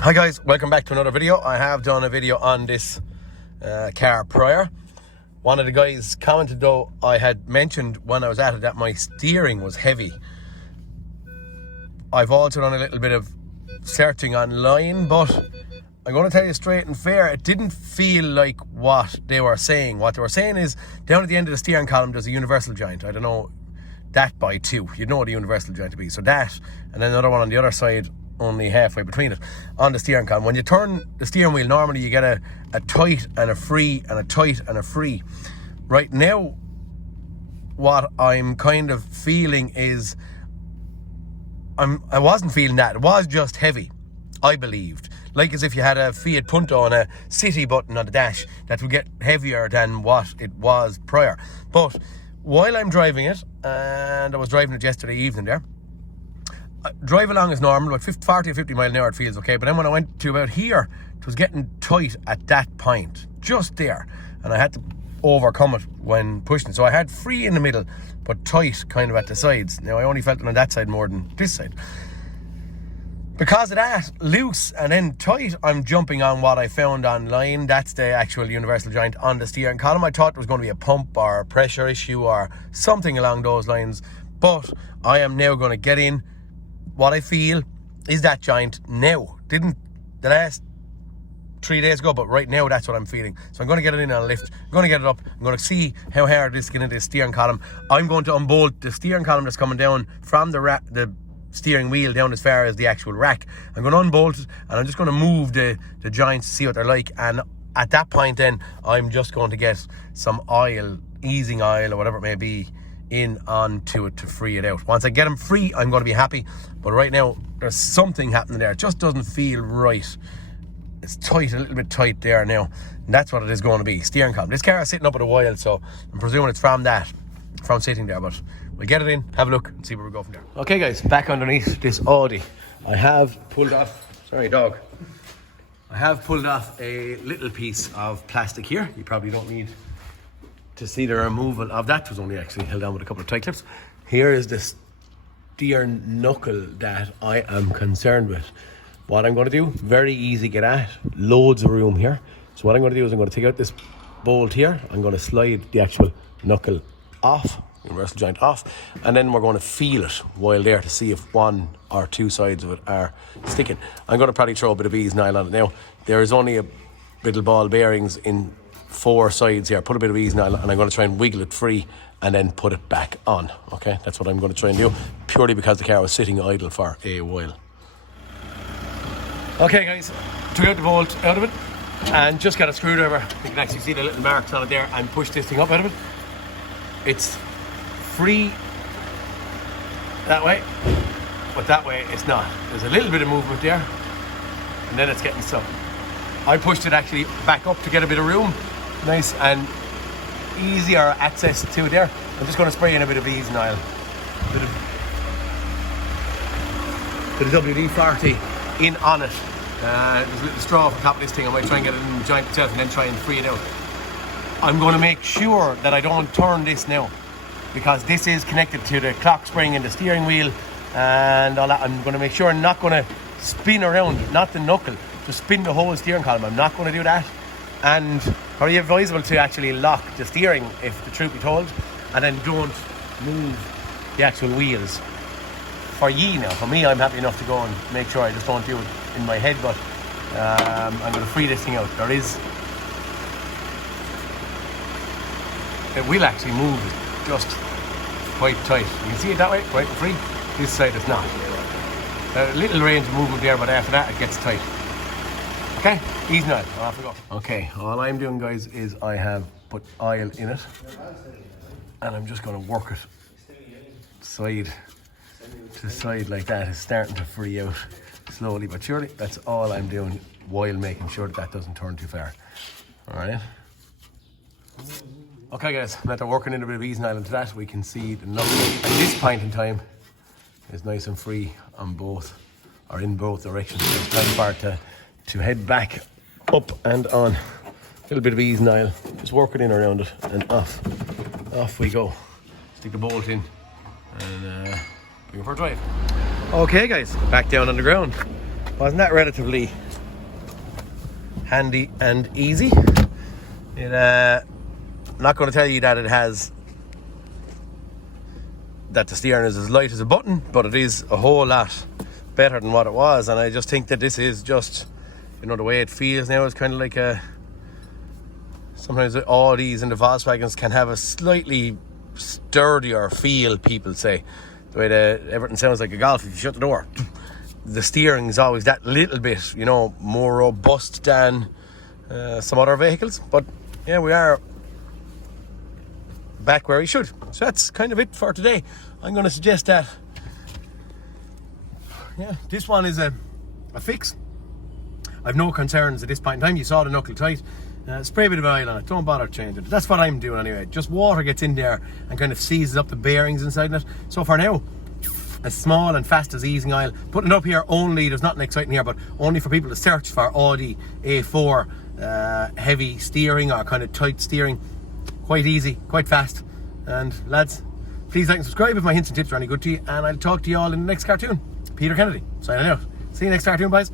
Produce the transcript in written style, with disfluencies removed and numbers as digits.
Hi guys, welcome back to another video. I have done a video on this car prior. One of the guys commented though, I had mentioned when I was at it that my steering was heavy. I've also done a little bit of searching online, but I'm going to tell you straight and fair, it didn't feel like what they were saying. What they were saying is, down at the end of the steering column there's a universal joint. I don't know, that by two. You know what a universal joint to be. So that, and then another one on the other side, only halfway between it, on the steering column. When you turn the steering wheel, normally you get a tight and a free and a tight and a free. Right now, what I'm kind of feeling is, I wasn't feeling that. It was just heavy, I believed. Like as if you had a Fiat Punto and a city button on the dash that would get heavier than what it was prior. But while I'm driving it, and I was driving it yesterday evening there, drive along as normal, about 40 or 50 miles an hour it feels okay. But then when I went to about here, it was getting tight at that point, just there. And I had to overcome it when pushing. So I had free in the middle, but tight kind of at the sides. Now I only felt it on that side more than this side. Because of that, loose and then tight, I'm jumping on what I found online. That's the actual universal joint on the steering column. I thought there was going to be a pump or a pressure issue or something along those lines. But I am now going to get in what I feel is that joint now. Didn't the last 3 days ago, but right now that's what I'm feeling. So I'm going to get it in on a lift. I'm going to get it up. I'm going to see how hard it is to get into the steering column. I'm going to unbolt the steering column that's coming down from the steering wheel down as far as the actual rack. I'm going to unbolt it, and I'm just going to move the joints to see what they're like. And at that point then, I'm just going to get some oil, easing oil or whatever it may be, in onto it to free it out. Once I get them free, I'm going to be happy. But right now, there's something happening there. It just doesn't feel right. It's tight, a little bit tight there now. And that's what it is going to be, steering column. This car is sitting up at a while, so I'm presuming it's from sitting there. But we'll get it in, have a look, and see where we go from there. Okay guys, back underneath this Audi. I have pulled off, sorry dog. I have pulled off a little piece of plastic here. You probably don't need to see the removal of that. It was only actually held down with a couple of tie clips. Here is the steer knuckle that I am concerned with. What I'm going to do, very easy to get at, loads of room here. So what I'm going to do is I'm going to take out this bolt here. I'm going to slide the actual knuckle off, universal joint off, and then we're going to feel it while there to see if one or two sides of it are sticking. I'm going to probably throw a bit of ease nylon on it now. There is only a little ball bearings in 4 sides here. Put a bit of ease nylon, and I'm going to try and wiggle it free and then put it back on. Okay, that's what I'm going to try and do, purely because the car was sitting idle for a while. Okay guys, took out the bolt out of it and just got a screwdriver. You can actually see the little marks on it there, and push this thing up out of it. It's free that way, but that way it's not. There's a little bit of movement there, and then it's getting stuck. I pushed it actually back up to get a bit of room. Nice and easier access to it there. I'm just going to spray in a bit of ease nile. Bit of WD-40 in on it. There's a little straw off the top of this thing. I might try and get it in the joint itself and then try and free it out. I'm going to make sure that I don't turn this now, because this is connected to the clock spring and the steering wheel and all that. I'm going to make sure I'm not going to spin around, not the knuckle, just spin the whole steering column. I'm not going to do that. And probably advisable to actually lock the steering, if the truth be told, and then don't move the actual wheels. For ye now, for me, I'm happy enough to go and make sure I just don't do it in my head, but I'm going to free this thing out. It will actually move just quite tight. You can see it that way, quite free. This side is not. A little range of movement there, but after that it gets tight. Okay, easy now, off we go. Okay, all I'm doing guys is I have put oil in it, and I'm just going to work it side to side like that. It's starting to free out slowly but surely. That's all I'm doing while making sure that doesn't turn too far. Alright. Okay guys, after working in a bit of ease nylon to that, we can see the knuckle at this point in time is nice and free on both, or in both directions. It's time for it to head back up and on. A little bit of ease nylon, just work it in around it, and off we go. Stick the bolt in and bring it for a drive. Okay guys, back down on the ground. Wasn't that relatively handy and easy? I'm not going to tell you that the steering is as light as a button, but it is a whole lot better than what it was. And I just think that this is just, the way it feels now is kind of like sometimes the Audis and the Volkswagens can have a slightly sturdier feel, people say. The way everything sounds like a Golf if you shut the door. The steering is always that little bit, more robust than some other vehicles. But yeah, we are back where we should. So that's kind of it for today. I'm going to suggest that, this one is a fix. I've no concerns at this point in time. You saw the knuckle tight. Spray a bit of oil on it. Don't bother changing it. That's what I'm doing anyway. Just water gets in there and kind of seizes up the bearings inside it. So for now, as small and fast as easing oil. Putting it up here only, there's nothing exciting here, but only for people to search for Audi A4 heavy steering or kind of tight steering. Quite easy, quite fast. And lads, please like and subscribe if my hints and tips are any good to you. And I'll talk to you all in the next cartoon. Peter Kennedy, signing out. See you next cartoon, boys.